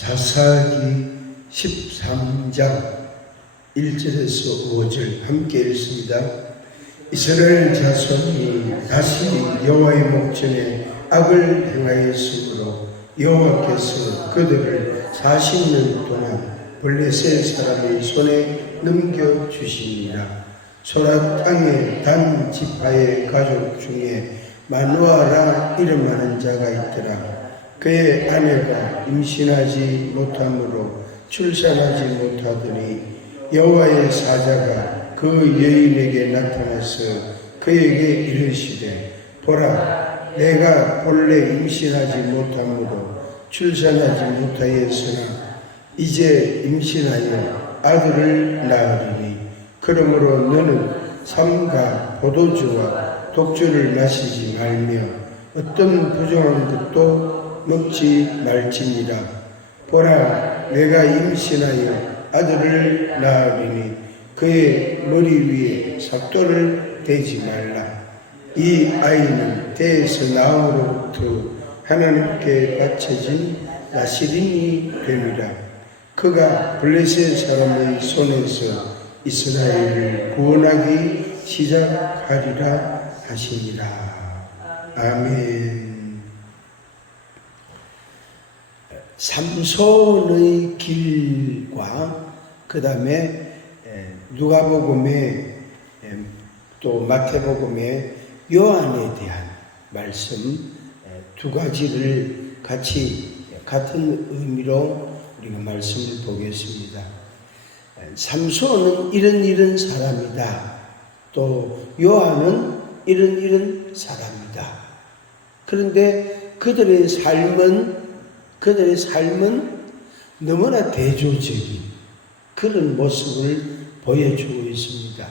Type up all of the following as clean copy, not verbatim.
사사기 13장 1절에서 5절 함께 읽습니다. 이스라엘 자손이 다시 여호와의 목전에 악을 행하였으므로 여호와께서 그들을 40년 동안 블레셋 사람의 손에 넘겨주시니라. 소라 땅의 단 지파의 가족 중에 마누아라 이름하는 자가 있더라. 그의 아내가 임신하지 못함으로 출산하지 못하더니 여호와의 사자가 그 여인에게 나타나서 그에게 이르시되, 보라, 내가 본래 임신하지 못함으로 출산하지 못하였으나 이제 임신하여 아들을 낳으리니 그러므로 너는 삼가 포도주와 독주를 마시지 말며 어떤 부정한 것도 먹지 말지니라. 보라, 내가 임신하여 아들을 낳으리니 그의 머리 위에 삭도를 대지 말라. 이 아이는 태에서 나음으로부터 하나님께 바쳐진 나시린이 되리라. 그가 블레셋 사람의 손에서 이스라엘을 구원하기 시작하리라 하시니라. 아멘. 삼손의 길과 그 다음에 누가복음에 또 마태복음에 요한에 대한 말씀 두 가지를 같은 의미로 우리가 말씀을 보겠습니다. 삼손은 이런 사람이다. 또 요한은 이런 사람이다. 그런데 그들의 삶은 너무나 대조적인 그런 모습을 보여주고 있습니다.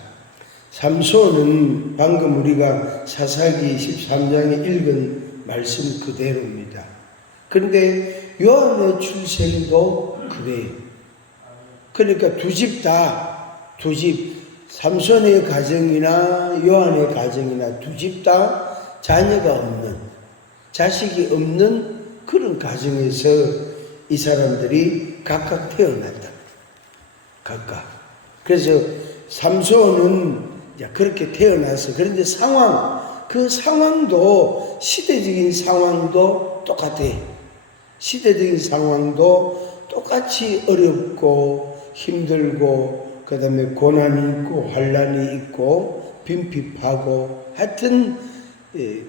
삼손은 방금 우리가 사사기 13장에 읽은 말씀 그대로입니다. 그런데 요한의 출생도 그래요. 그러니까 두 집 삼손의 가정이나 요한의 가정이나 두 집 다 자녀가 없는, 자식이 없는 그런 가정에서 이 사람들이 각각 태어났다. 각각. 그래서 삼손은 그렇게 태어나서, 그런데 그 상황도, 시대적인 상황도 똑같아요. 시대적인 상황도 똑같이 어렵고 힘들고, 그 다음에 고난이 있고 환난이 있고 빈핍하고, 하여튼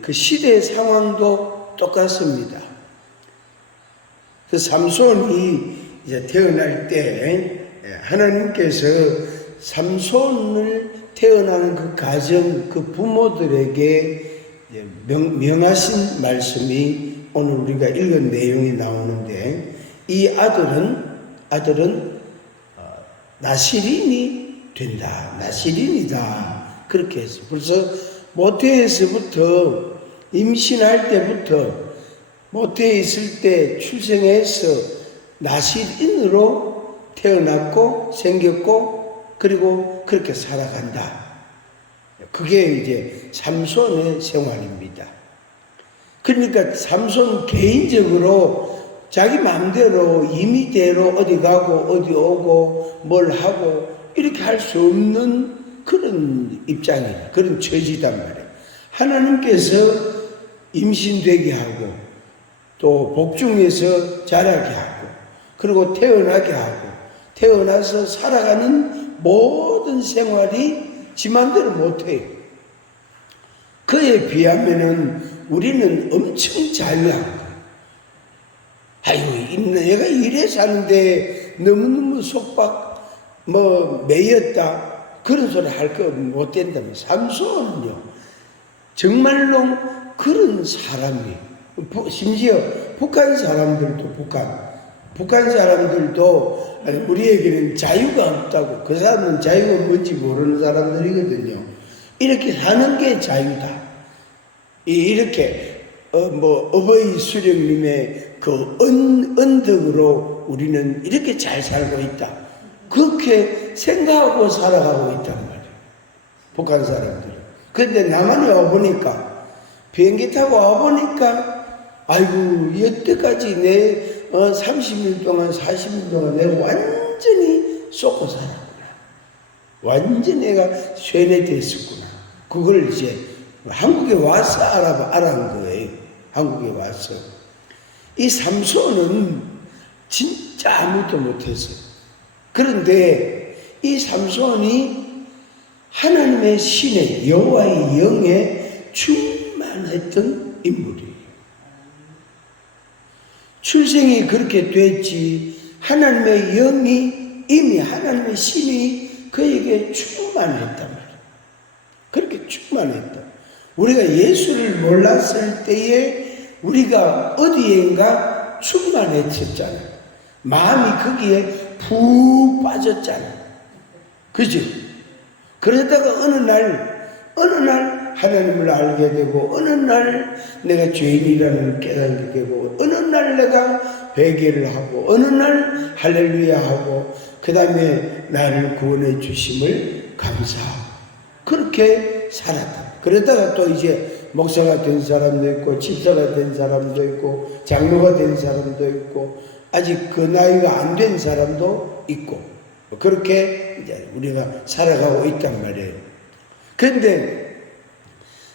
그 시대의 상황도 똑같습니다. 그 삼손이 이제 태어날 때 하나님께서 삼손을 태어나는 그 가정, 그 부모들에게 명하신 말씀이 오늘 우리가 읽은 내용이 나오는데, 이 아들은 나시린이 된다. 나시린이다. 그렇게 했어요. 벌써 모태에서부터, 임신할 때부터, 모태에 있을 때 출생해서 나시린으로 태어났고 생겼고, 그리고 그렇게 살아간다. 그게 이제 삼손의 생활입니다. 그러니까 삼손 개인적으로 자기 마음대로 임의대로 어디 가고 어디 오고 뭘 하고 이렇게 할 수 없는 그런 입장이에요. 그런 처지단 말이에요. 하나님께서 임신되게 하고 또 복중에서 자라게 하고, 그리고 태어나게 하고, 태어나서 살아가는 모든 생활이 지 맘대로 못해요. 그에 비하면은 우리는 엄청 자유한 거예요. 아유, 내가 이래 사는데 너무너무 속박, 매였다, 그런 소리 할 거 못 된다면, 삼손은요, 정말로 그런 사람이에요. 심지어 북한 사람들도 우리에게는 자유가 없다고, 그 사람은 자유가 뭔지 모르는 사람들이거든요. 이렇게 사는 게 자유다. 이렇게 어버이 수령님의 그 언덕으로 우리는 이렇게 잘 살고 있다. 그렇게 생각하고 살아가고 있단 말이에요. 북한 사람들은. 그런데 남한에 와보니까, 비행기 타고 와보니까, 아이고, 여태까지 내 30년 동안 40년 동안 내가 완전히 쏟고 살았구나. 완전히 내가 쇠뇌됐었구나. 그걸 이제 한국에 와서 알아본 거예요. 한국에 와서. 이 삼손은 진짜 아무것도 못했어요. 그런데 이 삼손이 하나님의 신의 여호와의 영에 충만했던 인물이에요. 출생이 그렇게 됐지 하나님의 영이 이미 하나님의 신이 그에게 충만했단 말이에요. 그렇게 충만했다. 우리가 예수를 몰랐을 때에 우리가 어디엔가 충만했었잖아요. 마음이 거기에 푹 빠졌잖아요. 그죠? 그러다가 어느 날 하나님을 알게 되고, 어느 날 내가 죄인이라는 걸 깨닫게 되고, 어느 날 내가 회개를 하고, 어느 날 할렐루야 하고, 그 다음에 나를 구원해 주심을 감사하고, 그렇게 살았다. 그러다가 또 이제 목사가 된 사람도 있고, 집사가 된 사람도 있고, 장로가 된 사람도 있고, 아직 그 나이가 안 된 사람도 있고, 그렇게 이제 우리가 살아가고 있단 말이에요. 그런데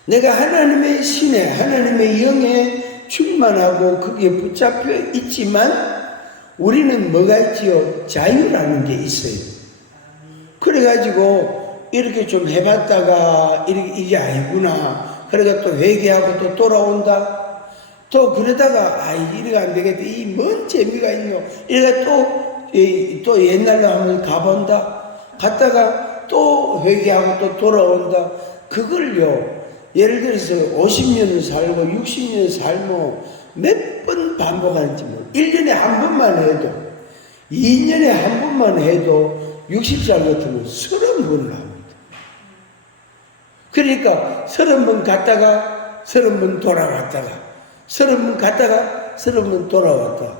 내가 하나님의 신에, 하나님의 영에 충만하고 거기에 붙잡혀 있지만 우리는 뭐가 있지요? 자유라는 게 있어요. 그래가지고 이렇게 좀 해봤다가 이게 아니구나. 그러니까 또 회개하고 또 돌아온다. 또 그러다가 이래가 안 되겠다. 이 뭔 재미가 있노? 이래가 또 옛날로 한번 가본다. 갔다가 또 회개하고 또 돌아온다. 그걸요, 예를 들어서 50년 살고 60년 살고 몇 번 반복하는지 뭐 1년에 한 번만 해도 2년에 한 번만 해도 60살 같으면 30번을 합니다. 그러니까 30번 갔다가 30번 돌아왔다가 30번 갔다가 30번 돌아왔다가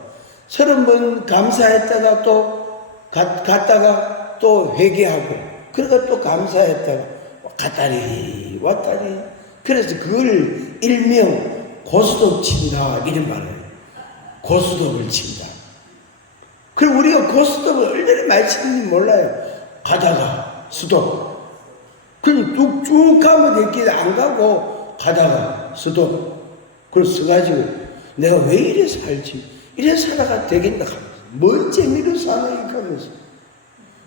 30번 감사했다가 또 갔다가 또 회개하고 그러다가 또 감사했다가 갔다리 왔다리. 그래서 그걸 일명 고스톱 친다 이런 말을 고스톱을 친다. 그럼 우리가 고스톱을 얼마나 많이 치는지 몰라요. 가다가 스톱. 그럼 뚝쭉 가면 될게 안 가고 가다가 스톱. 그걸 써가지고 내가 왜 이래 살지? 이래 살아가 되겠나 하면서 뭔 재미로 사나 하면서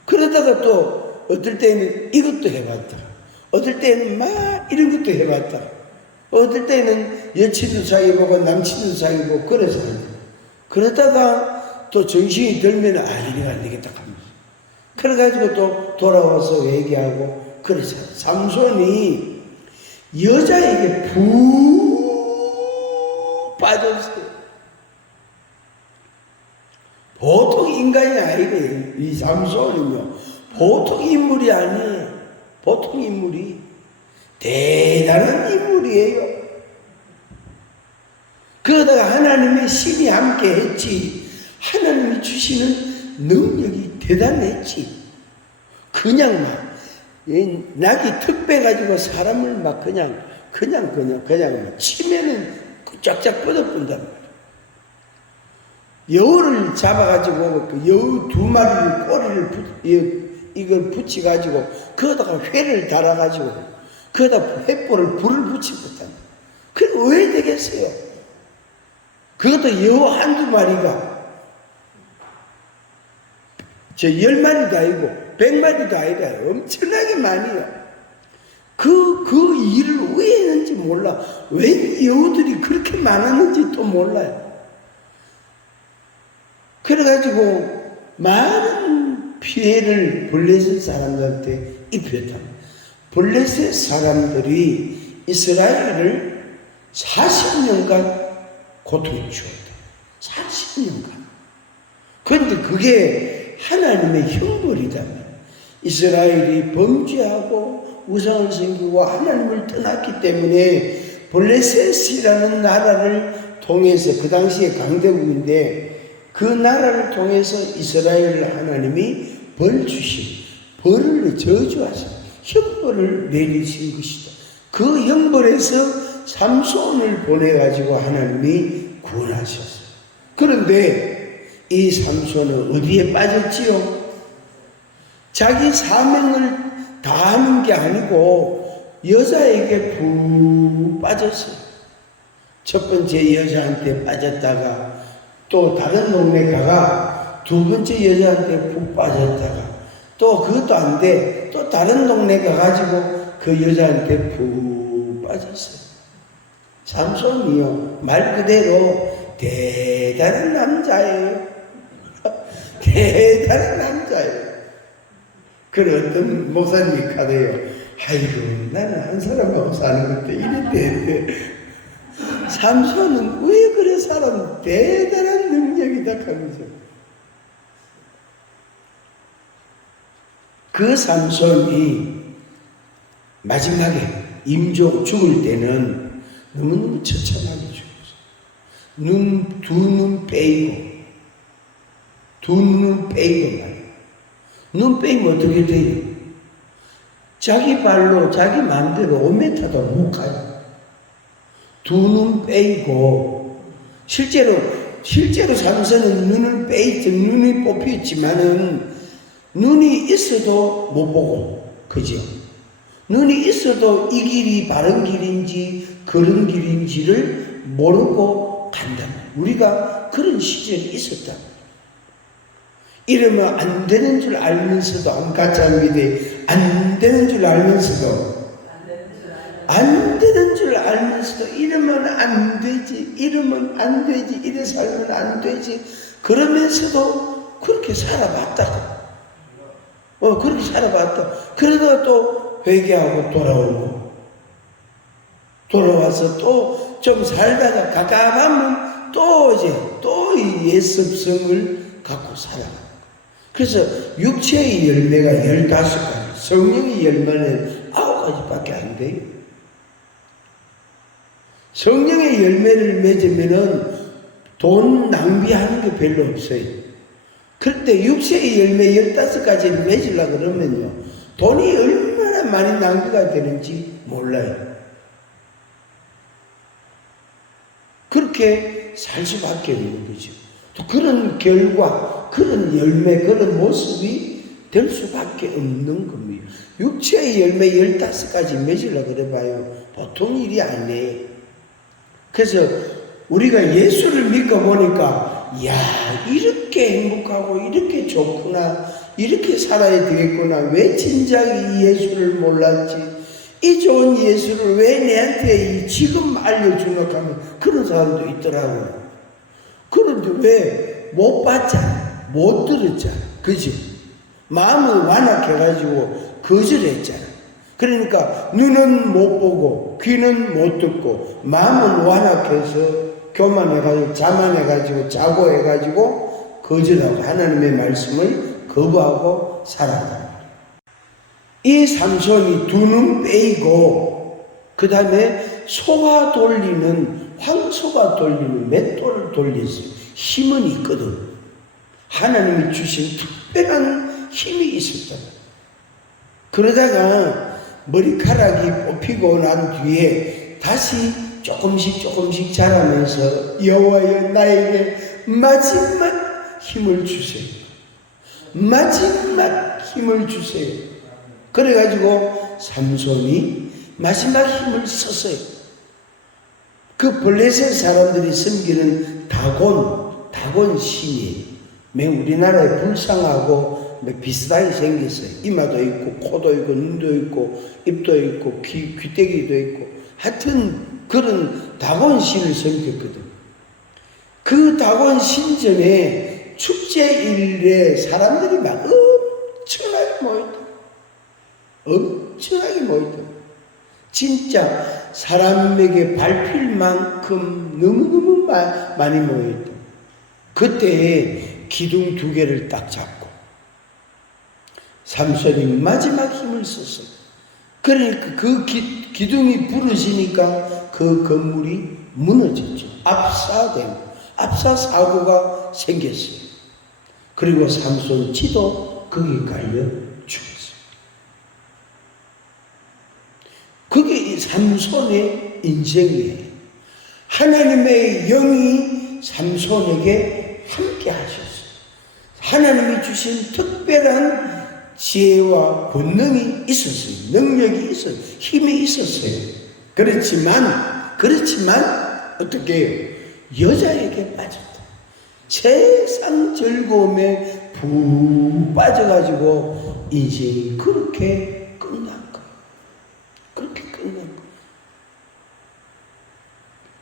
그러다가 또 어떨 때는 이것도 해봤다. 어떨 때는 막 이런 것도 해봤다. 어떨 때는 여친도 사귀어보고 남친도 사귀어보고 그래서 그러다가 또 정신이 들면 이래가 안 되겠다 하면서 그래가지고 또 돌아와서 얘기하고 그래서 삼손이 여자에게 푹 빠졌어요. 보통 인간이 아니래요. 이 삼손은요 보통 인물이 아니에요. 보통 인물이 대단한 인물이에요. 그러다가 하나님의 신이 함께 했지. 하나님이 주시는 능력이 대단했지. 그냥 막 낙이 턱 빼가지고 사람을 막 그냥 치면은 쫙쫙 뻗어본단 말이야. 여우를 잡아가지고 그 여우 2마리를 꼬리를 이걸 붙여가지고 그거다가 회를 달아가지고 그거다 횃불을 불을 붙이겠다. 그게 왜 되겠어요? 그것도 여우 한두 마리가 10마리도 아니고 100마리도 아니라 엄청나게 많이요. 그 일을 왜 했는지 몰라. 왜 여우들이 그렇게 많았는지 또 몰라요. 그래가지고 많은 피해를 블레셋 사람들한테 입혔다. 블레셋 사람들이 이스라엘을 40년간 고통을 주었다. 40년간. 그런데 그게 하나님의 형벌이다. 이스라엘이 범죄하고 우상을 섬기고 하나님을 떠났기 때문에 블레셋이라는 나라를 통해서 그 당시에 강대국인데 그 나라를 통해서 이스라엘을 하나님이 벌 주신 벌을 저주하신 형벌을 내리신 것이다. 그 형벌에서 삼손을 보내가지고 하나님이 구원하셨어요. 그런데 이 삼손은 어디에 빠졌지요? 자기 사명을 다하는 게 아니고 여자에게 푹 빠졌어요. 첫 번째 여자한테 빠졌다가 또 다른 동네 가가 두 번째 여자한테 푹 빠졌다가 또 그것도 안 돼. 또 다른 동네 가가지고 그 여자한테 푹 빠졌어요. 삼손이요. 말 그대로 대단한 남자예요. 대단한 남자예요. 그런 어떤 목사님이 가대요. 아이고, 나는 한 사람하고 사는 것도 이랬대. 삼손은 왜 그래 사람 대단한 능력이다 하면서. 그 삼손이 마지막에 임종 죽을 때는 너무너무 처참하게 죽었어요. 두 눈 빼이고 말이에요. 눈 빼이면 어떻게 돼요? 자기 발로 자기 마음대로 5m도 못 가요. 두 눈 빼이고 실제로 삼손은 눈을 빼있죠. 눈이 뽑혔지만은 눈이 있어도 못 보고, 그죠? 눈이 있어도 이 길이 바른 길인지 그런 길인지를 모르고 간다. 우리가 그런 시절이 있었다. 이러면 안 되는 줄 알면서도 안 가짜입니다. 안 되는 줄 알면서도 이러면 안 되지, 이러면 안 되지, 이래 살면 안 되지. 그러면서도 그렇게 살아봤다고. 그렇게 살아봤다. 그러다가 또 회개하고 돌아와서 또 좀 살다가 가까하면 또 이 예습성을 갖고 살아가. 그래서 육체의 열매가 15가지, 성령의 열매는 9가지밖에 안 돼요. 성령의 열매를 맺으면은 돈 낭비하는 게 별로 없어요. 그런데 육체의 열매 15가지를 맺으려고 그러면요, 돈이 얼마나 많이 낭비가 되는지 몰라요. 그렇게 살 수밖에 없는 거죠. 또 그런 결과, 그런 열매, 그런 모습이 될 수밖에 없는 겁니다. 육체의 열매 15가지 맺으려고 그래봐요. 보통 일이 아니에요. 그래서 우리가 예수를 믿고 보니까, 이야, 이렇게 행복하고 이렇게 좋구나, 이렇게 살아야 되겠구나, 왜 진작에 예수를 몰랐지, 이 좋은 예수를 왜 내한테 지금 알려주나 하면 그런 사람도 있더라고요. 그런데 왜 못 봤잖아, 못 들었잖아, 그죠? 마음을 완악해가지고 거절했잖아. 그러니까 눈은 못 보고 귀는 못 듣고 마음은 완악해서 교만해가지고 자만해가지고 자고해가지고 거절하고 하나님의 말씀을 거부하고 살아간다. 이 삼손이 두 눈 빼이고 그 다음에 황소가 돌리는 맷돌을 돌렸어요. 힘은 있거든. 하나님이 주신 특별한 힘이 있었다. 그러다가 머리카락이 뽑히고 난 뒤에 다시 조금씩 자라면서 여호와여 나에게 마지막 힘을 주세요. 마지막 힘을 주세요. 그래가지고 삼손이 마지막 힘을 썼어요. 그 블레셋 사람들이 섬기는 다곤 신이 우리나라에 불쌍하고 비슷하게 생겼어요. 이마도 있고 코도 있고 눈도 있고 입도 있고 귀때기도 있고 하여튼 그런 다곤 신을 섬겼거든. 그 다곤 신전에 축제일에 사람들이 막 엄청나게 모였다. 진짜 사람에게 밟힐 만큼 너무너무 많이 모였다. 그때 기둥 2개를 딱 잡고 삼손이 마지막 힘을 썼어요. 그러니까 그 기둥이 부러지니까 그 건물이 무너졌죠. 압사 사고가 생겼어요. 그리고 삼손 지도 거기 갈려 죽었어요. 그게 삼손의 인생이에요. 하나님의 영이 삼손에게 함께 하셨어요. 하나님이 주신 특별한 지혜와 본능이 있었어요. 능력이 있었어요. 힘이 있었어요. 그렇지만 어떻게 해요? 여자에게 빠졌다. 세상 즐거움에 푹 빠져가지고 인생이 그렇게 끝난 거예요. 그렇게 끝난 거예요.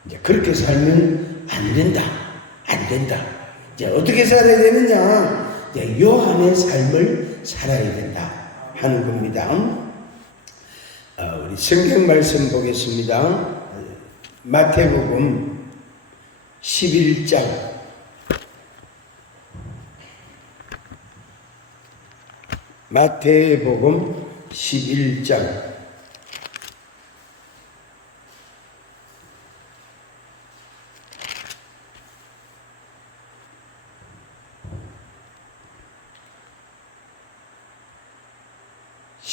이제 그렇게 살면 안 된다. 이제 어떻게 살아야 되느냐? 이제 요한의 삶을 살아야 된다 하는 겁니다. 우리 성경 말씀 보겠습니다. 마태복음 11장 마태복음 11장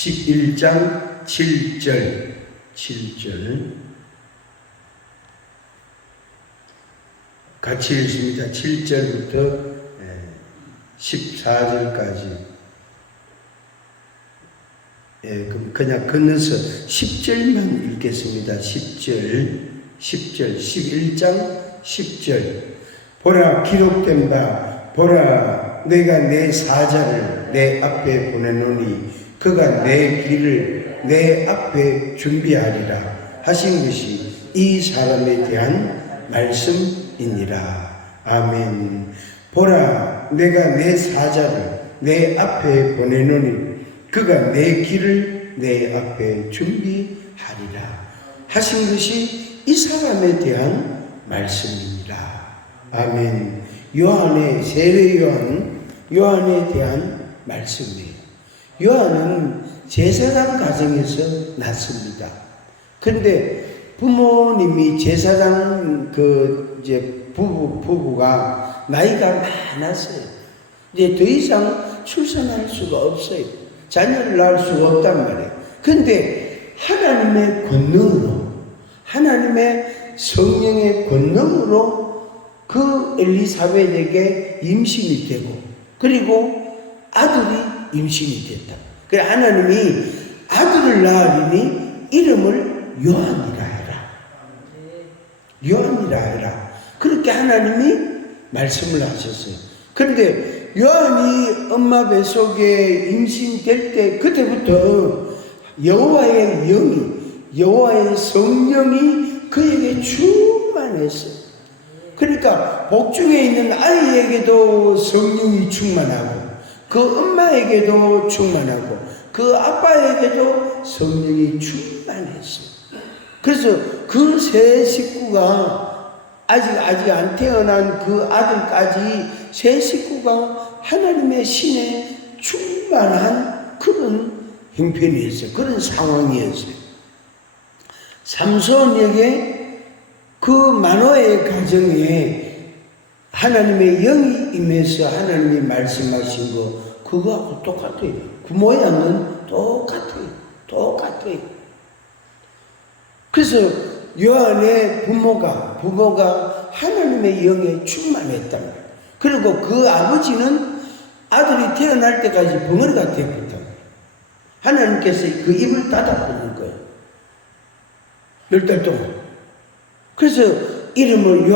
11장 7절 같이 읽습니다. 7절부터 14절까지. 그럼 그냥 건너서 10절만 읽겠습니다. 10절 11장 10절. 보라, 기록된 바, 보라, 내가 내 사자를 내 앞에 보내노니 그가 내 길을 내 앞에 준비하리라 하신 것이 이 사람에 대한 말씀이니라. 아멘. 보라, 내가 내 사자를 내 앞에 보내노니 그가 내 길을 내 앞에 준비하리라 하신 것이 이 사람에 대한 말씀이니라. 아멘. 요한의 세례 요한에 대한 말씀이에요. 요한은 제사장 가정에서 났습니다. 그런데 부모님이 제사장 부부가 나이가 많았어요. 이제 더 이상 출산할 수가 없어요. 자녀를 낳을 수가 없단 말이에요. 그런데 하나님의 권능으로, 하나님의 성령의 권능으로 그 엘리사벳에게 임신이 되고, 그리고 아들이 임신이 됐다. 그래서 하나님이 아들을 낳으리니 이름을 요한이라 해라. 요한이라 해라. 그렇게 하나님이 말씀을 하셨어요. 그런데 요한이 엄마 뱃속에 임신될 때 그때부터 여호와의 영이, 여호와의 성령이 그에게 충만했어요. 그러니까 복중에 있는 아이에게도 성령이 충만하고 그 엄마에게도 충만하고 그 아빠에게도 성령이 충만했어요. 그래서 그 세 식구가 아직 안 태어난 그 아들까지 세 식구가 하나님의 신에 충만한 그런 형편이었어요. 그런 상황이었어요. 삼손에게 그 마노아의 가정에 하나님의 영이 임해서 하나님이 말씀하신 거 그거하고 똑같아요. 그 모양은 똑같아요. 그래서 요한의 부모가 하나님의 영에 충만했단 말이에요. 그리고 그 아버지는 아들이 태어날 때까지 벙어리가 되었단 말이에요. 하나님께서 그 입을 닫아버린 거예요. 10달 동안. 그래서 이름을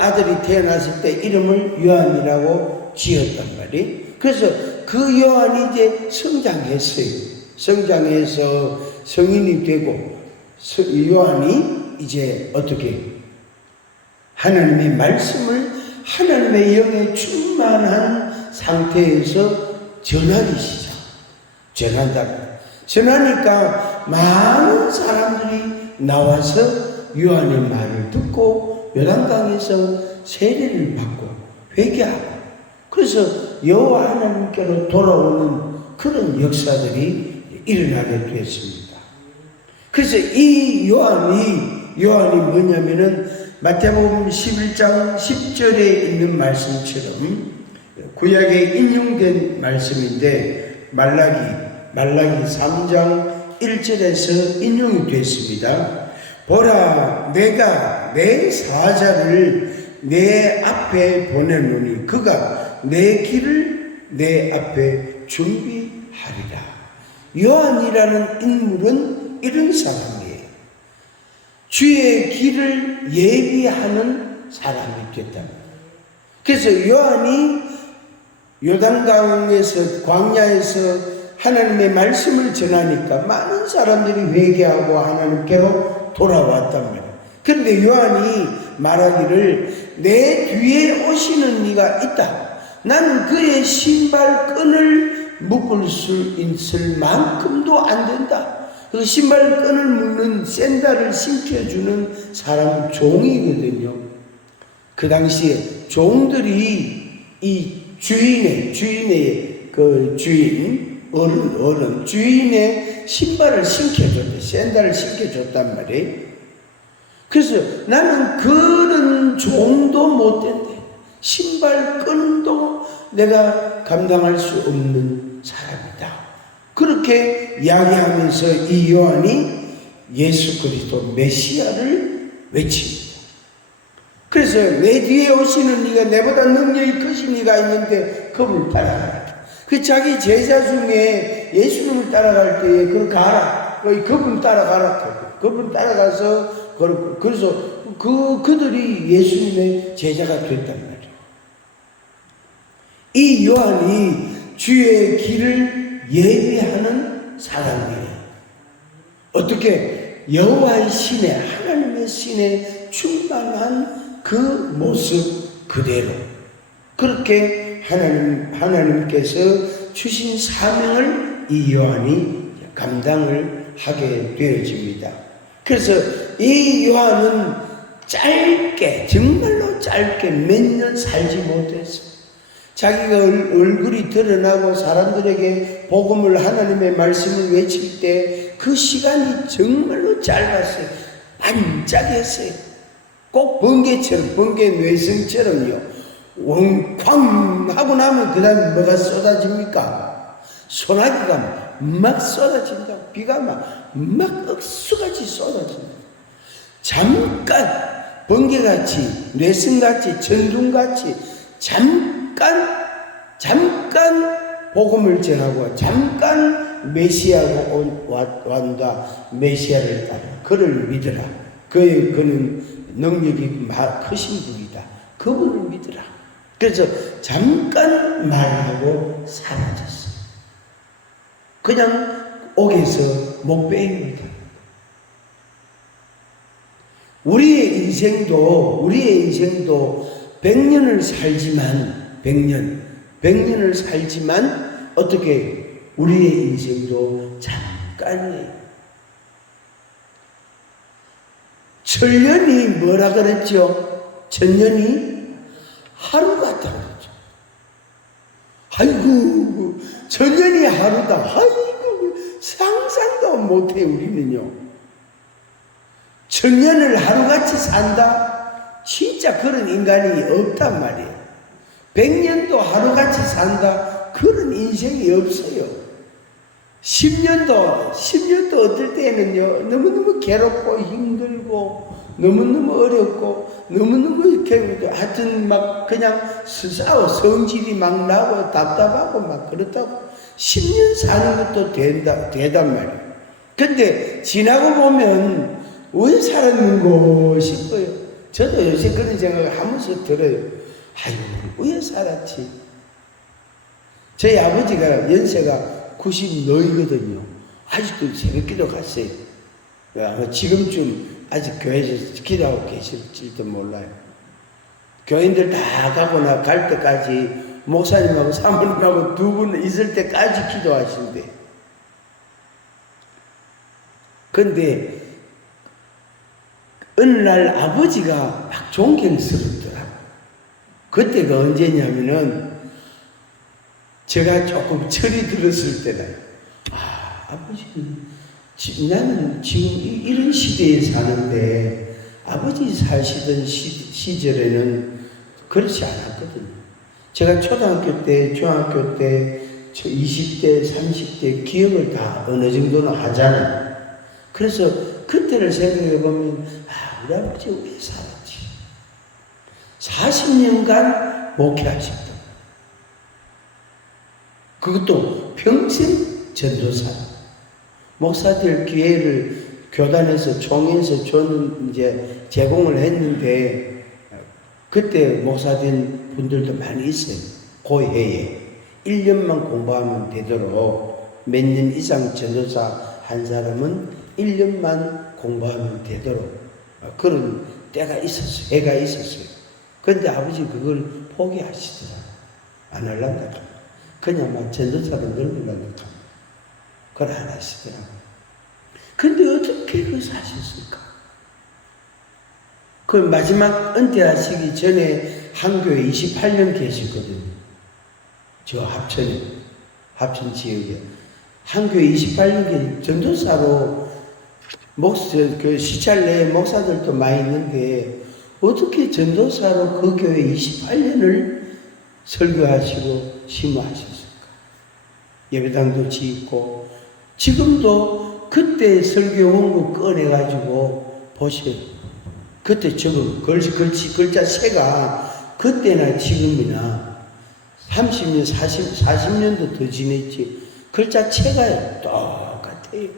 아들이 태어났을 때 이름을 요한이라고 지었단 말이에요. 그래서 그 요한이 이제 성장했어요. 성장해서 성인이 되고 요한이 이제 어떻게 하나님의 말씀을 하나님의 영에 충만한 상태에서 전하기 시작. 전하니까 많은 사람들이 나와서 요한의 말을 듣고 요단강에서 세례를 받고 회개하고 그래서 여호와 하나님께로 돌아오는 그런 역사들이 일어나게 되었습니다. 그래서 이 요한이 뭐냐면은 마태복음 11장 10절에 있는 말씀처럼 구약에 인용된 말씀인데 말라기 3장 1절에서 인용이 됐습니다. 보라, 내가 내 사자를 내 앞에 보내노니 그가 내 길을 내 앞에 준비하리라. 요한이라는 인물은 이런 사람이에요. 주의 길을 예비하는 사람이 됐답니다. 그래서 요한이 요단강에서 광야에서 하나님의 말씀을 전하니까 많은 사람들이 회개하고 하나님께로 돌아왔단 말이에요. 그런데 요한이 말하기를 내 뒤에 오시는 이가 있다. 나는 그의 신발끈을 묶을 수 있을 만큼도 안 된다. 그 신발끈을 묶는 샌들을 신겨주는 사람은 종이거든요. 그 당시에 종들이 이 주인의 그 주인, 어른, 주인의 신발을 신겨줬대. 샌들을 신겨줬단 말이에요. 그래서 나는 그런 종도 못 된대. 신발끈도 내가 감당할 수 없는 사람이다. 그렇게 이야기하면서 이 요한이 예수 그리스도 메시아를 외칩니다. 그래서 내 뒤에 오시는 이가 내보다 능력이 크신 이가 있는데 그분을 따라가라. 그 자기 제자 중에 예수님을 따라갈 때에 그걸 가라. 그분 따라가라. 그분 따라가서 그래서 그들이 예수님의 제자가 됐단 말이에요. 이 요한이 주의 길을 예비하는 사람이에요. 어떻게 여호와의 신에 하나님의 신에 충만한 그 모습 그대로 그렇게 하나님께서 주신 사명을 이 요한이 감당을 하게 되어집니다. 그래서 이 요한은 짧게 정말로 짧게 몇 년 살지 못했어요. 자기가 얼굴이 드러나고 사람들에게 복음을 하나님의 말씀을 외칠 때 그 시간이 정말로 짧았어요. 반짝했어요. 꼭 번개처럼 번개 뇌성처럼요. 쾅 하고 나면 그 다음에 뭐가 쏟아집니까? 소나기가 막 쏟아진다. 비가 막 억수같이 쏟아진다. 잠깐 번개같이 뇌성같이 전둥같이 잠깐 복음을 전하고 잠깐 메시아가 왔다. 메시아를 따라 그를 믿으라. 그는 능력이 크신 분이다. 그분을 믿으라. 그래서 잠깐 말하고 사라졌어요. 그냥 옥에서 못 빼입니다. 우리의 인생도 100년을 살지만 100년을 살지만 어떻게 우리의 인생도 잠깐이에요. 천년이 뭐라 그랬죠? 천년이 하루 같다 그랬죠. 아이고 천년이 하루다. 아이고 상상도 못해 우리는요. 천년을 하루같이 산다? 진짜 그런 인간이 없단 말이에요. 100년도 하루같이 산다? 그런 인생이 없어요. 10년도 어떨 때는요, 너무너무 괴롭고 힘들고, 너무너무 어렵고, 너무너무 이렇게, 하여튼 막 그냥 스싸워, 성질이 막 나고, 답답하고 막 그렇다고. 10년 사는 것도 되단 말이에요. 근데 지나고 보면, 왜 살았는고 싶어요. 저도 요새 그런 생각을 하면서 들어요. 아이고, 왜 살았지? 저희 아버지가 연세가 90너이거든요. 아직도 새벽기도 갔어요. 아마 지금쯤 아직 교회에서 기도하고 계실지도 몰라요. 교인들 다 가거나 갈 때까지 목사님하고 사모님하고 두 분 있을 때까지 기도하신대. 근데 어느 날 아버지가 막 존경스럽더라고요. 그때가 언제냐면은 제가 조금 철이 들었을 때는 아버지 나는 지금 이런 시대에 사는데 아버지 사시던 시절에는 그렇지 않았거든요. 제가 초등학교 때, 중학교 때, 20대, 30대 기억을 다 어느 정도는 하잖아요. 그래서 그때를 생각해 보면 우리 아버지 왜 살았지? 40년간 목회하셨다. 그것도 평생 전도사. 목사들 기회를 교단에서 총회에서 저는 이제 제공을 했는데 그때 목사된 분들도 많이 있어요. 그 해에 1년만 공부하면 되도록 몇 년 이상 전도사 한 사람은 1년만 공부하면 되도록 그런 때가 있었어요. 해가 있었어요. 그런데 아버지 그걸 포기하시더라. 안 하려고 그냥 막 전도사로 늙으려고 그걸 안 하시더라고요. 근데 어떻게 그걸 사셨을까? 그 마지막 은퇴하시기 전에 한교에 28년 계셨거든요. 저 합천 지역에. 한교에 28년 계신 전도사로 그 시찰 내에 목사들도 많이 있는데 어떻게 전도사로 그 교회 28년을 설교하시고 심호하셨을까? 예배당도 짓고 지금도 그때 설교 원고 꺼내가지고 보세요. 그때 적은 글자 세가 그때나 지금이나 30년, 40년도 더 지냈지 글자 체가 똑같아요.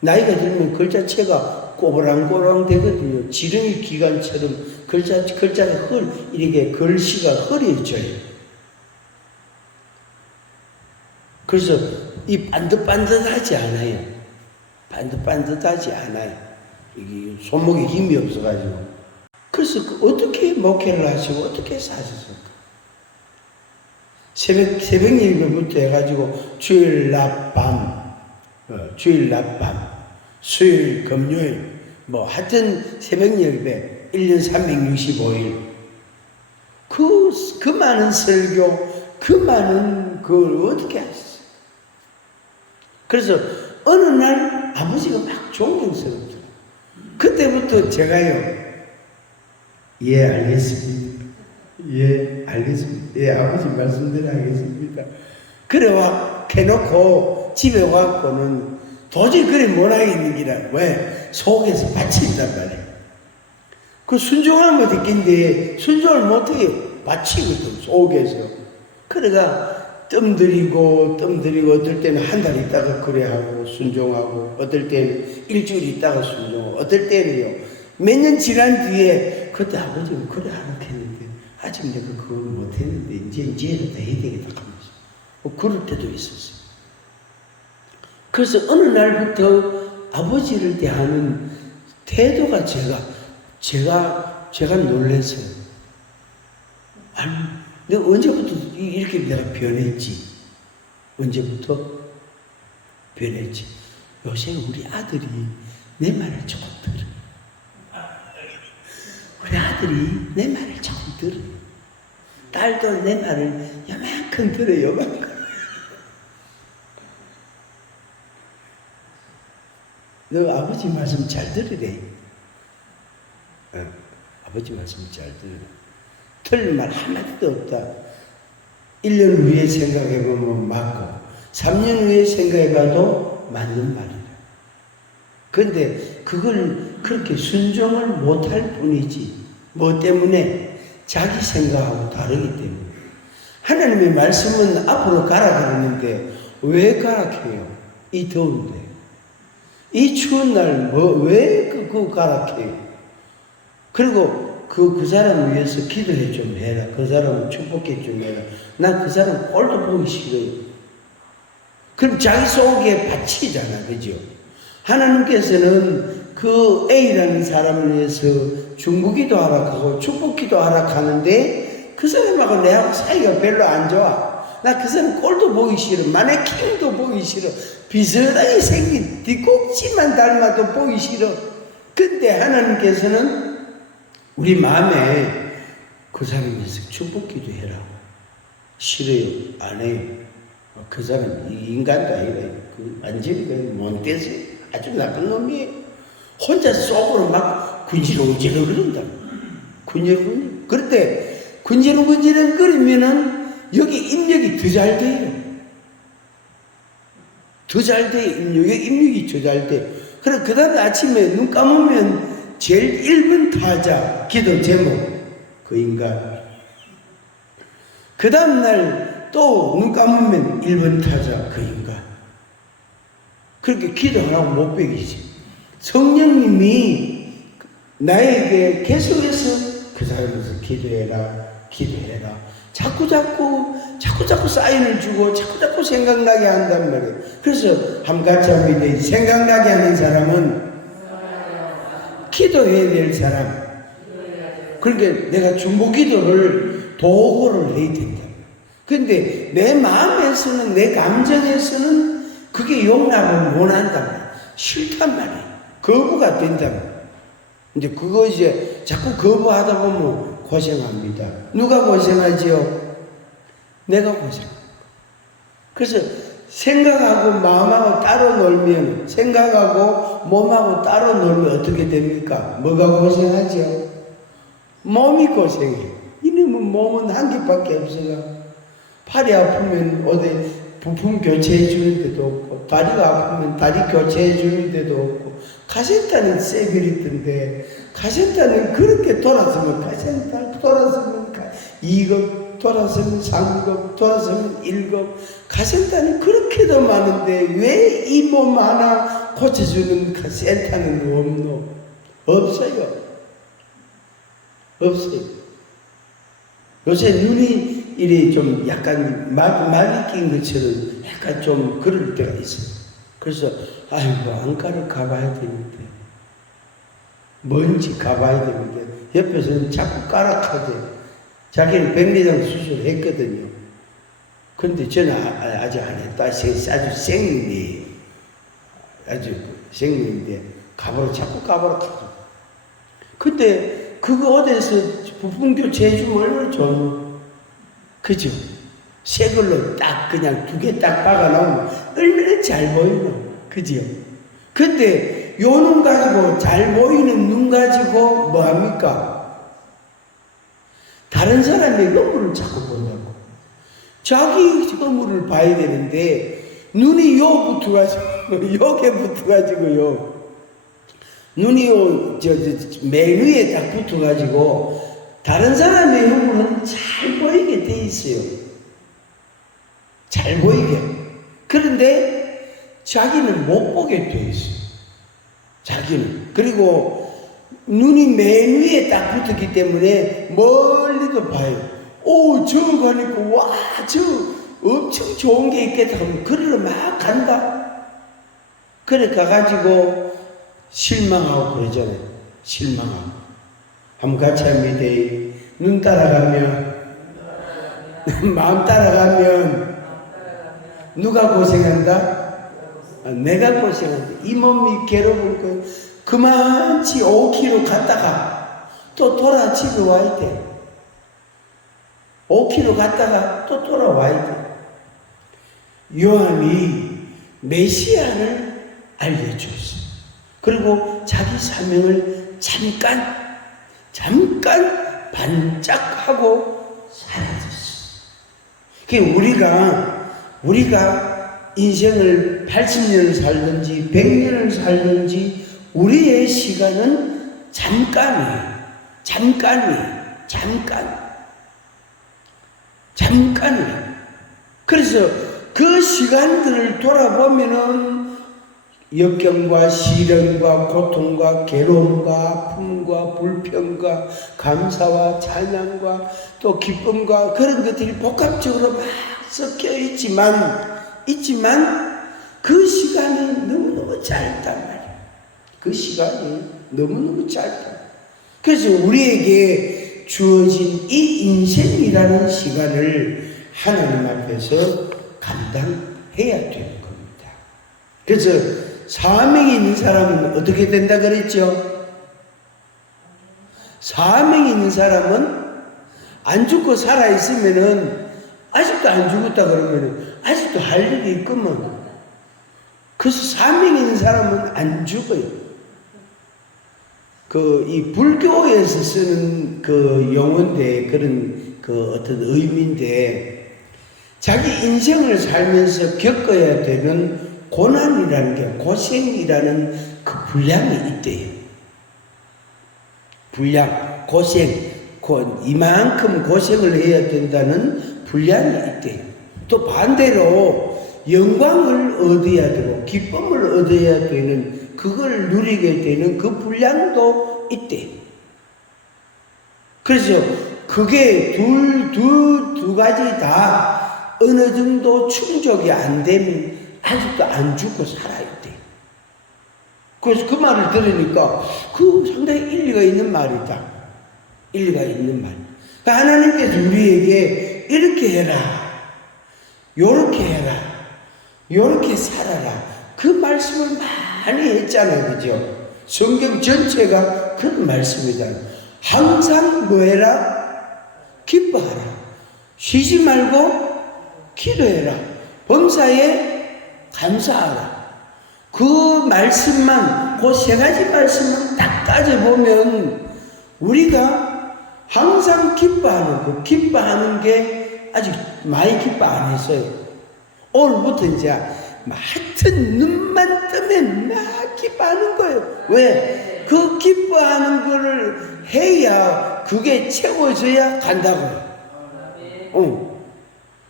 나이가 들면 글자 체가 꼬부랑꼬부랑 되거든요. 지렁이 기관처럼 글자가 이렇게 글씨가 흐려져요. 그래서 이 반듯반듯하지 않아요. 반듯반듯하지 않아요. 이게 손목에 힘이 없어가지고. 그래서 어떻게 목회를 하시고 어떻게 사셨을까? 새벽 예배부터 해가지고 주일 낮밤, 수요일, 금요일, 하여튼 새벽 예배 1년 365일. 그 많은 설교, 그 많은 그걸 어떻게 하셨어요? 그래서 어느 날 아버지가 막 존경스럽더라고요. 그때부터 제가요, 예, 알겠습니다. 예, 알겠습니다. 예, 아버지 말씀대로 하겠습니다. 그래 해놓고 집에 와갖고는 도저히 그래 못하겠는 기라. 왜? 속에서 받친단 말이에요. 그 순종하면 됐긴데 순종을 못해요. 받치거든, 속에서. 그래가 뜸들이고 어떨 때는 한 달 있다가 그래 하고 순종하고 어떨 때는 일주일 있다가 순종하고 어떨 때는요 몇 년 지난 뒤에 그때 아버지가 그래 하라고 했는데 아직 내가 그걸 못했는데 이제라도 해야 되겠다 하면서 그럴 때도 있었어요. 그래서 어느 날부터 아버지를 대하는 태도가 제가 놀랐어요. 아니 내가 언제부터 이렇게 내가 변했지? 언제부터 변했지? 요새 우리 아들이 내 말을 조금 들어요. 우리 아들이 내 말을 조금 들어요. 딸도 내 말을 요만큼 들어요. 요만큼. 너 아버지 말씀 잘 들으래. 아버지 말씀 잘 들으래. 틀린 말 한마디도 없다. 1년 후에 생각해보면 맞고 3년 후에 생각해봐도 맞는 말이라. 그런데 그걸 그렇게 순종을 못할 뿐이지. 뭐 때문에? 자기 생각하고 다르기 때문에. 하나님의 말씀은 앞으로 가라 그러는데 왜 가라 해요? 이 더운데. 이 추운 날 왜 그거 가라 해요? 그리고 그 사람 위해서 기도해 좀 해라. 그 사람 축복해 좀 해라. 난 그 사람 꼴도 보기 싫어요. 그럼 자기 속에 바치잖아. 그죠? 하나님께서는 그 A라는 사람을 위해서 중보기도 하락하고 축복기도 하락하는데 그 사람하고 내하고 사이가 별로 안 좋아. 나 그 사람 꼴도 보기 싫어. 마네킹도 보기 싫어. 비슷하게 생긴 뒷꼭지만 닮아도 보기 싫어. 근데 하나님께서는 우리 마음에 그 사람에 대해서 축복기도 해라. 싫어요. 안 해요. 그 사람 인간도 아니라 완전히 몬테스 아주 나쁜 놈이에요. 혼자 속으로 막 군지렁군지렁 그런다. 군지렁군지렁. 그런데 군지렁군지렁 거리면은 여기 입력이 더 잘 돼요. 더 잘 돼. 입력이 더 잘 돼. 그래 그 다음에 아침에 눈 감으면 제일 1번 타자 기도 제목 그 인간. 그 다음날 또 눈 감으면 1번 타자 그 인간. 그렇게 기도하라고 못 베기지. 성령님이 나에게 계속해서 그 사람에서 기도해라. 자꾸 사인을 주고 자꾸 생각나게 한단 말이에요. 그래서 함같이 합니다. 생각나게 하는 사람은 기도해야 될 사람. 그러니까 내가 중보 기도를 도구를 해야 된다. 근데 내 마음에서는, 내 감정에서는 그게 용납을 못 한단 말이야. 싫단 말이야. 거부가 된단 말이야. 이제 그거 이제 자꾸 거부하다 보면 고생합니다. 누가 고생하지요? 내가 고생. 그래서 생각하고 마음하고 따로 놀면, 생각하고 몸하고 따로 놀면 어떻게 됩니까? 뭐가 고생하죠? 몸이 고생해. 이놈은 몸은 한 개밖에 없어요. 팔이 아프면 어디 부품 교체해 주는 데도 없고, 다리가 아프면 다리 교체해 주는 데도 없고, 카센터는 세비리던데, 카센터는 그렇게 돌아서면 카센터, 돌아서면 2급, 돌아서면 3급, 돌아서면 1급, 카센터는 그렇게도 많은데 왜 이 몸 하나 고쳐주는 카센터는 없노? 없어요. 없어요. 요새 눈이 이래 좀 약간 막이 낀 것처럼 약간 좀 그럴 때가 있어요. 그래서 아이고 안과를 가봐야 되는데, 뭔지 가봐야 되는데 옆에서는 자꾸 까락하게, 자기는 백내장 수술했거든요. 근데 저는 아직 안 했다. 아주 생인데, 아주 생인데 자꾸 가버렸죠. 근데 그거 어디서 부품 교체해주면 얼마나 좋노? 그죠? 새 걸로 딱 그냥 2개 딱 박아놓으면 얼마나 잘 보이노? 그죠? 근데 요 눈 가지고, 잘 보이는 눈 가지고 뭐 합니까? 다른 사람의 의무를 자꾸 본다고. 자기 의무를 봐야 되는데 눈이 요 붙어가지고 요게 붙어가지고요. 눈이 요 맨 위에 딱 붙어가지고 다른 사람의 의무는 잘 보이게 돼 있어요. 잘 보이게. 그런데 자기는 못 보게 돼 있어요. 자기는. 그리고 눈이 맨 위에 딱 붙었기 때문에 멀리도 봐요. 오, 저거 가니까, 와, 저 엄청 좋은 게 있겠다 하면 그러러 막 간다. 그래 가가지고 실망하고 그러잖아요. 실망하고. 한번 같이 합니다. 눈 따라가면, 마음 따라가면 누가 고생한다? 내가 고생한다. 이 몸이 괴로울 거예요. 그만치 5km 갔다가 또 돌아 집에 와야 돼. 5km 갔다가 또 돌아와야 돼. 요한이 메시아를 알려줬어요. 그리고 자기 사명을 잠깐 반짝하고 사라졌어요. 우리가 인생을 80년을 살든지 100년을 살든지 우리의 시간은 잠깐이에요. 잠깐이에요. 그래서 그 시간들을 돌아보면은 역경과 시련과 고통과 괴로움과 아픔과 불평과 감사와 찬양과 또 기쁨과 그런 것들이 복합적으로 막 섞여 있지만 그 시간이 너무너무 짧단 말이에요. 그 시간이 너무너무 짧다. 그래서 우리에게 주어진 이 인생이라는 시간을 하나님 앞에서 감당해야 되는 겁니다. 그래서 사명이 있는 사람은 어떻게 된다 그랬죠? 사명이 있는 사람은 안 죽고 살아있으면은 아직도 안 죽었다 그러면은 아직도 할 일이 있구먼. 그래서 사명이 있는 사람은 안 죽어요. 이 불교에서 쓰는 그 용어인데, 그런 어떤 의미인데, 자기 인생을 살면서 겪어야 되는 고난이라는 게, 고생이라는 그 분량이 있대요. 분량, 고생, 이만큼 고생을 해야 된다는 분량이 있대요. 또 반대로 영광을 얻어야 되고 기쁨을 얻어야 되는, 그걸 누리게 되는 그 분량도 있대. 그래서 그게 두 가지 다 어느 정도 충족이 안 되면 아직도 안 죽고 살아있대. 그래서 그 말을 들으니까 그 상당히 일리가 있는 말이다. 일리가 있는 말. 그러니까 하나님께서 우리에게 이렇게 해라, 요렇게 해라, 요렇게 살아라, 그 말씀을 많이 했잖아요. 그죠? 성경 전체가 그런 말씀이다. 항상 뭐 해라? 기뻐하라. 쉬지 말고 기도해라. 범사에 감사하라. 그 말씀만, 그 세 가지 말씀만 딱 따져보면 우리가 항상 기뻐하는 거, 기뻐하는 게 아직 많이 기뻐 안 했어요. 오늘부터 이제 하여튼 눈만 뜨면 막 기뻐하는 거예요. 왜? 그 기뻐하는 거를 해야 그게 채워져야 간다고요.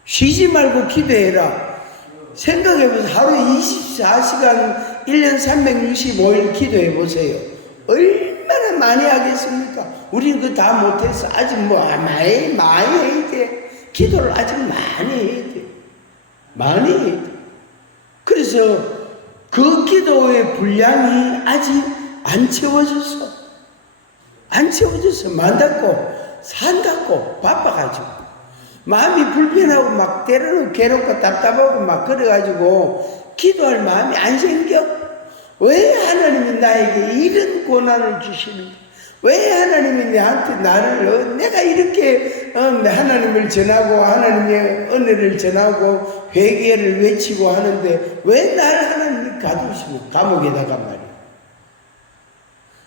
쉬지 말고 기도해라. 생각해보세요. 하루 24시간 1년 365일 기도해보세요. 얼마나 많이 하겠습니까? 우리는 그거 다 못해서 아직 많이 해야 돼. 기도를 아직 많이 해야 돼. 많이 해야 돼. 그래서 그 기도의 분량이 아직 안 채워졌어. 안 채워져서 만닿고 산닿고 바빠가지고 마음이 불편하고 막 때로는 괴롭고 답답하고 막 그래가지고 기도할 마음이 안 생겨. 왜 하나님이 나에게 이런 고난을 주시는가? 왜 하나님이 나를 내가 이렇게 하나님을 전하고 하나님의 은혜를 전하고 회개를 외치고 하는데 왜 날 하나님이 가두시는 감옥에다가 말이야.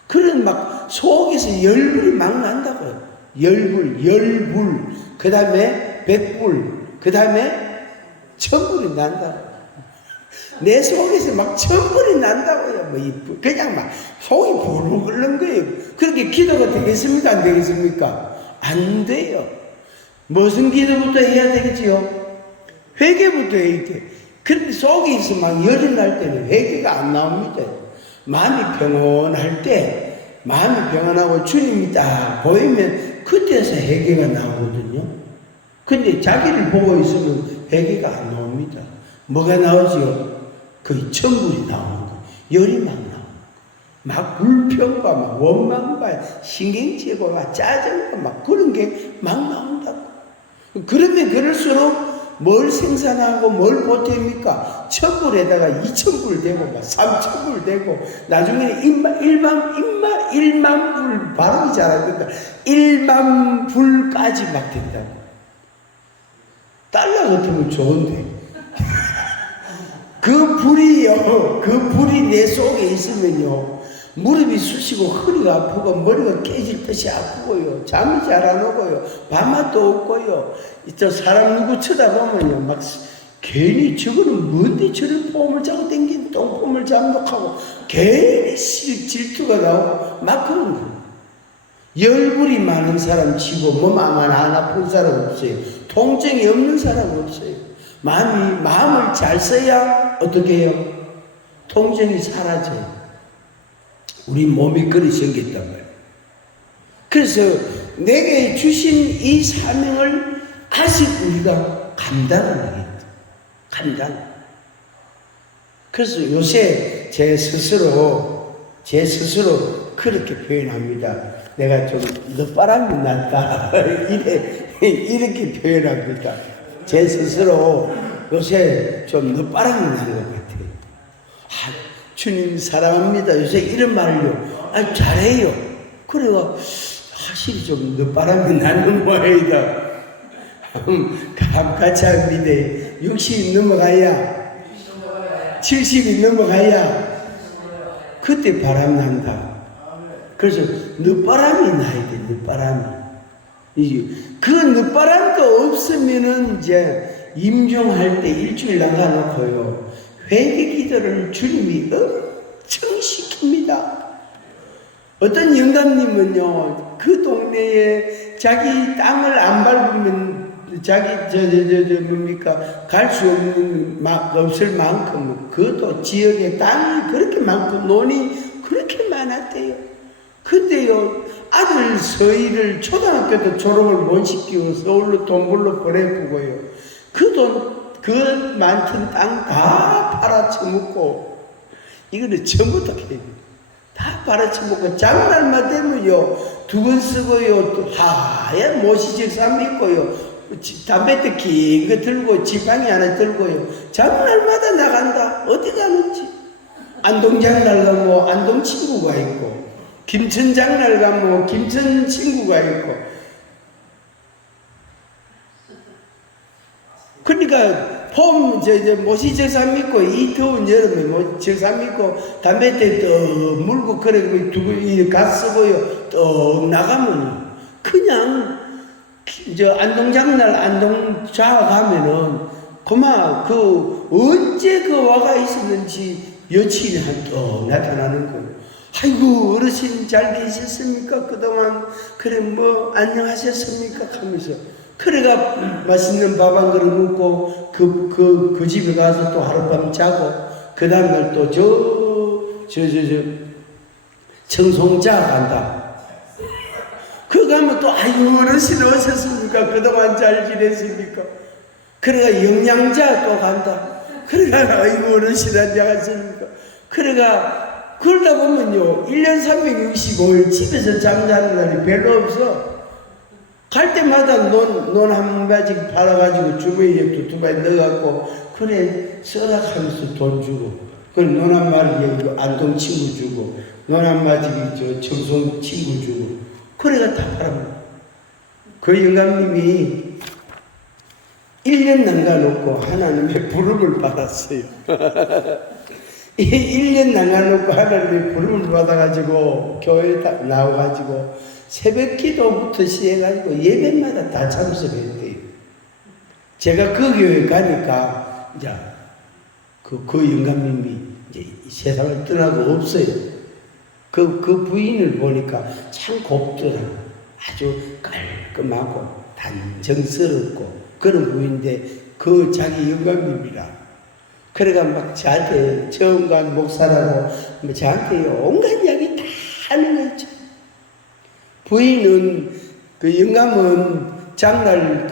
그런 막 속에서 열불이 막 난다고요. 열불, 그 다음에 백불, 그 다음에 천불이 난다고. 내 속에서 막 천불이 난다고요. 그냥 막 속이 불불 끓는 거예요. 그렇게 기도가 되겠습니까? 안 되겠습니까? 안 돼요. 무슨 기도부터 해야 되겠지요? 회개부터 해야 돼. 그런데 속에 있어 막 열이 날 때는 회개가 안 나옵니다. 마음이 평온할 때, 마음이 평온하고 주님이 딱 보이면 그때서 회개가 나오거든요. 근데 자기를 보고 있으면 회개가 안 나옵니다. 뭐가 나오지요? 그 천불이 나오는 거, 열이 막 나오는 거, 막 불평과 막 원망과 신경질과 막 짜증과 막 그런 게 막 나온다고. 그러면 그럴수록 뭘 생산하고 뭘 보탭니까? 천불에다가 2천불 되고 막 3천불 되고 나중에는 1만 불 발음이 잘 안 된다. 1만 불까지 막 된다고. 달러 같으면 좋은데. 그 불이 내 속에 있으면요, 무릎이 쑤시고 허리가 아프고 머리가 깨질 듯이 아프고요, 잠이 잘 안 오고요, 밥맛도 없고요, 저 사람 누구 쳐다보면요, 막 괜히 저거는 뭔데 저런 폼을 자고 댕긴 똥폼을 잠독하고 괜히 질투가 나오고 막 그런 거예요. 열불이 많은 사람 치고 몸 안 아픈 사람 없어요. 통증이 없는 사람 없어요. 마음을 잘 써야 어떻게 해요? 통증이 사라져요. 우리 몸이 그리 생겼단 말이에요. 그래서 내게 주신 이 사명을 아직 우리가 감당을 하겠다. 감당. 그래서 요새 제 스스로 그렇게 표현합니다. 내가 좀 늦바람이 났다. 이렇게 표현합니다. 제 스스로 요새 좀 늦바람이 나는 것 같아요. 주님 사랑합니다. 요새 이런 말을요. 잘해요. 그래가 사실 좀 늦바람이 나는 모양이다. 같이 합니다. 60이 넘어가야, 70이 넘어가야 그때 바람 난다. 그래서 늦바람이 나야 돼. 늦바람이. 그 늦바람도 없으면은 이제 임종할 때 일주일 나가놓고요, 회개 기도를 주님이 엄청 시킵니다. 어떤 영감님은요, 그 동네에 자기 땅을 안 밟으면 자기 뭡니까 갈 수 없는 없을 만큼 그것도 지역에 땅이 그렇게 많고 논이 그렇게 많았대요. 근데요 아들 서희를 초등학교도 졸업을 못 시키고 서울로 돈 벌러 보내보고요. 그 많던 땅 다 팔아쳐먹고 이거는 전부 다 팔아쳐먹고 장날만 되면요 두건 쓰고요 또 하얀 모시질삼 입고요 담배 긴 거 들고 지팡이 하나 들고요 장날마다 나간다. 어디 가는지 안동장날 가면 안동 친구가 있고 김천장날 가면 김천 친구가 있고 그러니까 모시제삼 믿고 이 더운 여름에 제삼 믿고 담배 떼 물고 그래 두고 가 쓰고요 떡 나가면 그냥 안동장날 안동좌 가면은 그만 언제 그 와가 있었는지 여친이 한떡 나타나는 거예요. 아이고 어르신 잘 계셨습니까? 그동안 그래 안녕하셨습니까? 하면서 그래가 맛있는 밥 한 그릇 먹고 그 집에 가서 또 하룻밤 자고 그 다음날 또 청송자 간다. 그 가면 또 아이고 어르신 오셨습니까? 그동안 잘 지냈습니까? 그래가 영양자 또 간다. 그래가 아이고 어르신 안녕하십니까? 그래가 그러다 보면요 1년 365일 집에서 잠자는 날이 별로 없어. 갈 때마다 논 한 바지 팔아가지고 주머니에 두 바지 넣어갖고 그래 써라하면서 돈 주고 그래 논 한 마리 안동 친구 주고 논 한 마리 청송 친구 주고 그래가 다 팔아먹어. 그 영감님이 1년 남겨놓고 하나님의 부름을 받았어요. 1년 남겨놓고 하나님의 부름을 받아가지고 교회에 나와가지고 새벽 기도부터 시작해가지고 예배마다 다 참석했대요. 제가 그 교회 가니까 이제 그 영감님이 이제 세상을 떠나고 없어요. 그 부인을 보니까 참 곱더라. 아주 깔끔하고 단정스럽고 그런 부인인데 그 자기 영감님이라. 그래가 막 저한테 처음 간 목사라고 저한테 온갖 이야기 다 하는 거 있죠. 부인은 그 영감은 장날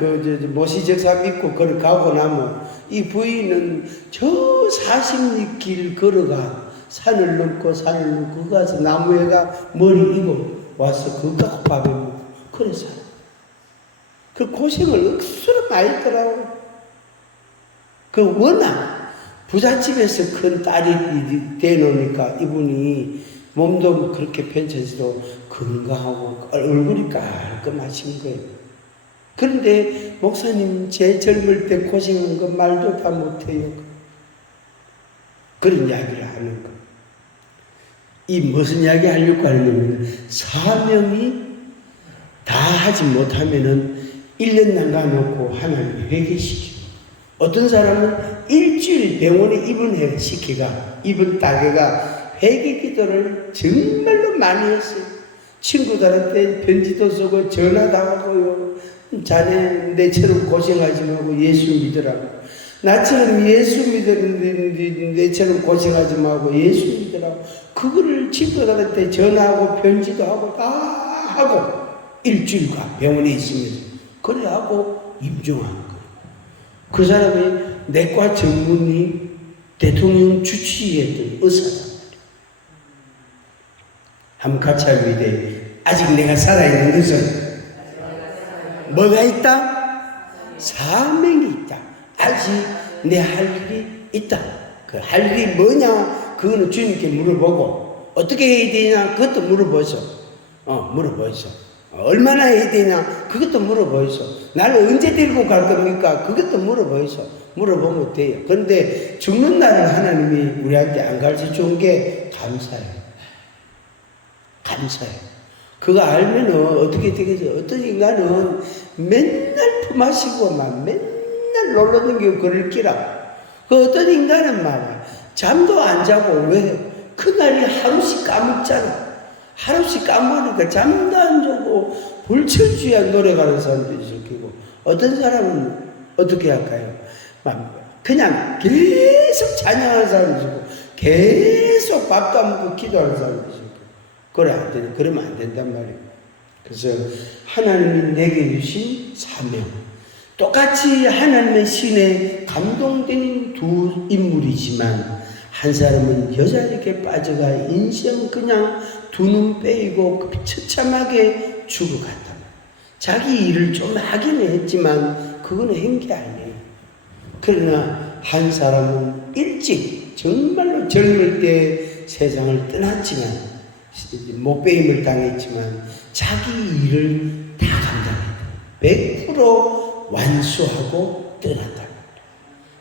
모시적사 믿고 그걸 가고 나면 이 부인은 저 40리 길 걸어가 산을 넘고 가서 나무에가 머리 이고 와서 그거 갖고 밥에 먹고 그래 살아. 그 고생을 억수로 많이 했더라고. 그 워낙 부잣집에서 큰 딸이 되놓으니까 이분이 몸도 그렇게 편찮지도 건강하고 얼굴이 깔끔하신 거예요. 그런데 목사님 제 젊을 때 고생한 거 말도 다 못해요. 그런 이야기를 하는 거. 이 무슨 이야기 하려고 하는 겁니다. 사명이 다 하지 못하면은 1년 남겨놓고 하나님이 회개시키고 어떤 사람은 일주일 병원에 입원시키가 입원 따개가 회개 기도를 정말로 많이 했어요. 친구들한테 편지도 쓰고 전화도 하고요. 자네 내처럼 고생하지 말고 예수 믿으라고. 나처럼 예수 믿었는데 내처럼 고생하지 말고 예수 믿으라고. 그거를 친구들한테 전화하고 편지도 하고 다 하고 일주일간 병원에 있으면서 그래 하고 임종한 거예요. 그 사람이 내과 전문의 대통령 주치의했던 의사다. 한번 같이 하면 돼. 아직 내가 살아있는 것은 뭐가 있다? 사명이 있다. 아직 내 할 일이 있다. 그 할 일이 뭐냐? 그거는 주님께 물어보고 어떻게 해야 되냐? 그것도 물어보소. 물어보소. 얼마나 해야 되냐? 그것도 물어보소. 나를 언제 데리고 갈 겁니까? 그것도 물어보소. 물어보면 돼요. 그런데 죽는 날을 하나님이 우리한테 안 가르쳐 준 게 감사해요. 감사해요. 그거 알면은 어떻게 되겠어요? 어떤 인간은 맨날 품하시고만 맨날 놀러다니고 그럴 기라. 그 어떤 인간은 말이야. 잠도 안 자고 왜? 그날이 하루씩 까먹잖아. 하루씩 까먹으니까 잠도 안 자고 불철주야 노래 가는 사람도 있었고 어떤 사람은 어떻게 할까요? 막 그냥 계속 찬양하는 사람도 있고 계속 밥도 안 먹고 기도하는 사람도 있고 그러면 안 된단 말이에요. 그래서 하나님이 내게 주신 사명, 똑같이 하나님의 신에 감동된 두 인물이지만 한 사람은 여자에게 빠져가 인생 그냥 두 눈 빼이고 처참하게 죽어갔다. 자기 일을 좀 하긴 했지만 그거는 한 게 아니에요. 그러나 한 사람은 일찍 정말로 젊을 때 세상을 떠났지만 못배임을 당했지만 자기 일을 다 감당했다. 100% 완수하고 떠났다.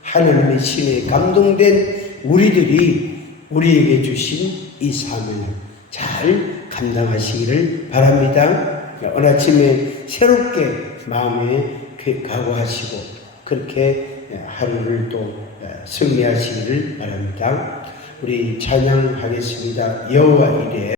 하나님의 신에 감동된 우리들이 우리에게 주신 이 사명을 잘 감당하시기를 바랍니다. 오늘 아침에 새롭게 마음에 각오하시고 그렇게 하루를 또 승리하시기를 바랍니다. 우리 찬양하겠습니다. 여호와 이레